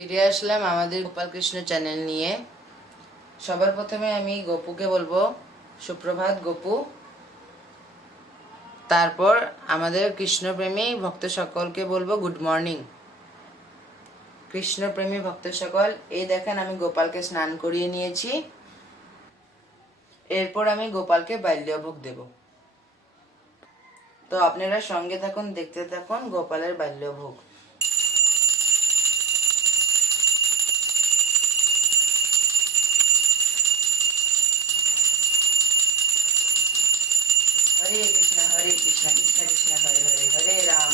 ফিরে আসলাম আমাদের গোপাল কৃষ্ণ চ্যানেল নিয়ে। সবার প্রথমে আমি গপুকে বলবো সুপ্রভাত গপু। তারপর আমাদের কৃষ্ণপ্রেমী ভক্ত সকলকে বলবো গুড মর্নিং। কৃষ্ণপ্রেমী ভক্ত সকল, এই দেখেন আমি গোপালকে স্নান করিয়ে নিয়েছি। এরপর আমি গোপালকে বাল্যভোগ দেব। তো আপনারা সঙ্গে থাকুন, দেখতে থাকুন গোপালের বাল্যভোগ। हरे कृष्ण कृष्ण कृष्ण हरे हरे, हरे राम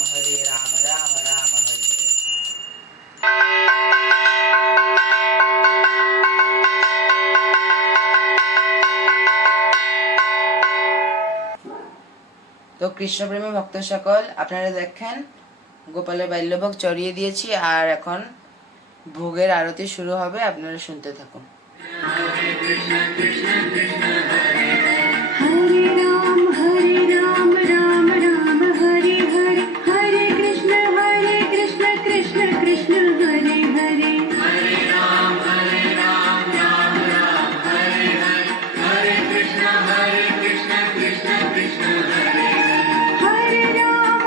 राम राम हरे हरे। তো কৃষ্ণপ্রেমী ভক্ত সকল, আপনারা দেখেন গোপালের বাল্যভোগ চড়িয়ে দিয়েছি, আর এখন ভোগের আরতি শুরু হবে। আপনারা শুনতে থাকুন। हरे कृष्ण कृष्ण कृष्ण हरे राम राम राम हरे हरे, हरे कृष्ण कृष्ण कृष्ण हरे हरे, हरे राम राम राम हरे हरे, हरे कृष्ण कृष्ण कृष्ण हरे हरे,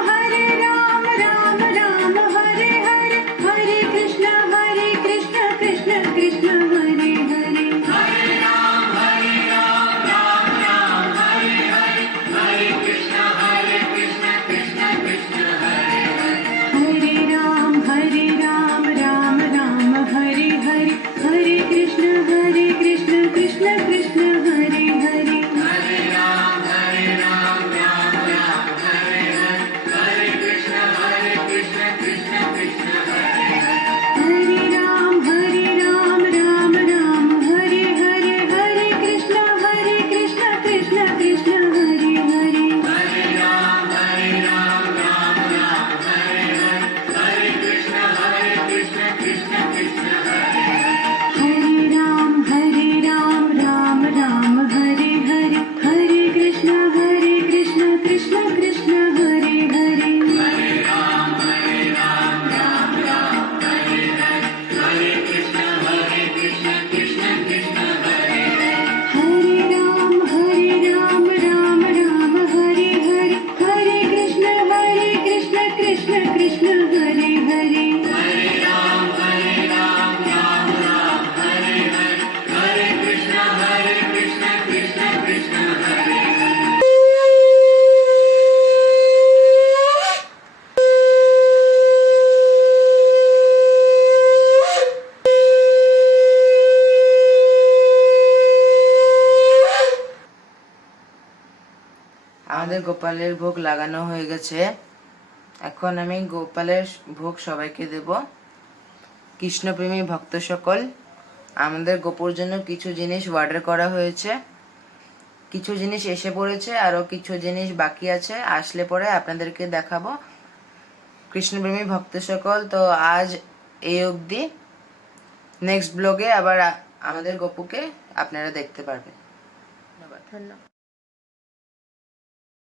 हरे राम राम राम हरे हरे, हरे कृष्ण कृष्ण कृष्ण हरे हरे, हरे राम राम राम हरे हरे, हरे कृष्ण कृष्ण कृष्ण हरे हरे, हरे राम राम राम हरे हरे, हरे कृष्ण कृष्ण कृष्ण हरे हरे, हरे राम राम राम हरे हरे, हरे कृष्ण कृष्ण कृष्ण हरे हरे, हरे राम राम राम हरे हरे, हरे कृष्ण कृष्ण कृष्ण हरे हरे, हरे राम राम हरे हरे, हरे कृष्ण कृष्ण कृष्ण हरे हरे, हरे राम राम राम हरे हरे, हरे कृष्ण कृष्ण कृष्ण हरे हरे, हरे राम राम हरे हरे, हरे कृष्ण कृष्ण कृष्ण हरे हरे, हरे राम राम हरे हरे, हरे कृष्ण कृष्ण कृष्ण हरे हरे, हरे राम राम हरे हरे, हरे कृष्ण कृष्ण कृष्ण हरे हरे। আমাদের গোপালের ভোগ লাগানো হয়ে গেছে। এখন আমি গোপালের ভোগ সবাইকে দেব। কৃষ্ণপ্রেমী ভক্ত সকল, আমাদের গোপুর জন্য কিছু জিনিস অর্ডার করা হয়েছে, কিছু জিনিস এসে পড়েছে, আরও কিছু জিনিস বাকি আছে, আসলে পরে আপনাদেরকে দেখাবো। কৃষ্ণপ্রেমী ভক্ত সকল, তো আজ এই অবধি। নেক্সট ব্লগে আবার আমাদের গোপুকে আপনারা দেখতে পারবেন। ধন্যবাদ।